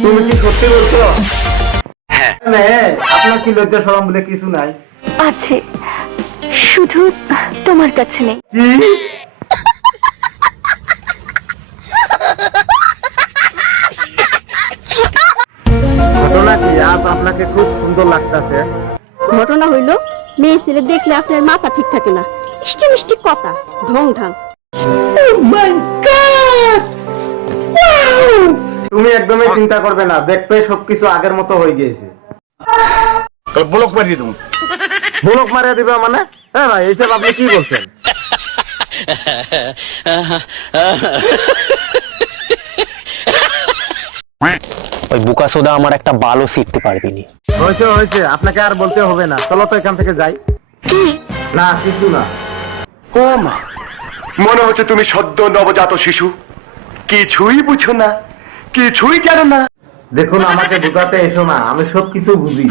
তুমি কি সত্যি বলছো? হ্যাঁ। আপনার কি লজ্জা শরম বলে কিছু নাই? আছে, শুধু তোমার কাছে নেই। কি? ঘটনা কি? আজ আপনাকে খুব সুন্দর লাগতেছে। ঘটনা হইল, মেয়ে ছেলে দেখলে আপনার মাথা ঠিক থাকে না, মিষ্টি মিষ্টি কথা, ঢং ঢাং। তুমি একদমই চিন্তা করবে না, দেখবে সবকিছু আগের মতো হয়ে গিয়েছে। ব্লক মারিয়ে দেবো। ব্লক মারিয়ে দিবে মানে? হ্যাঁ ভাই, এইসব আপনি কি বলছেন? ওই বুকা সোদা আমার একটা বালও শিখতে পারবিনি। হয়েছে হয়েছে, আপনাকে আর বলতে হবে না, চলো তো এখান থেকে যাই। না কিছু না। ও মা, মনে হচ্ছে তুমি সদ্য নবজাত শিশু, কিছুই বুঝো না, কিছুই জানো না। দেখুন, আমাকে বোঝাতে এসো না, আমি সবকিছু বুঝি।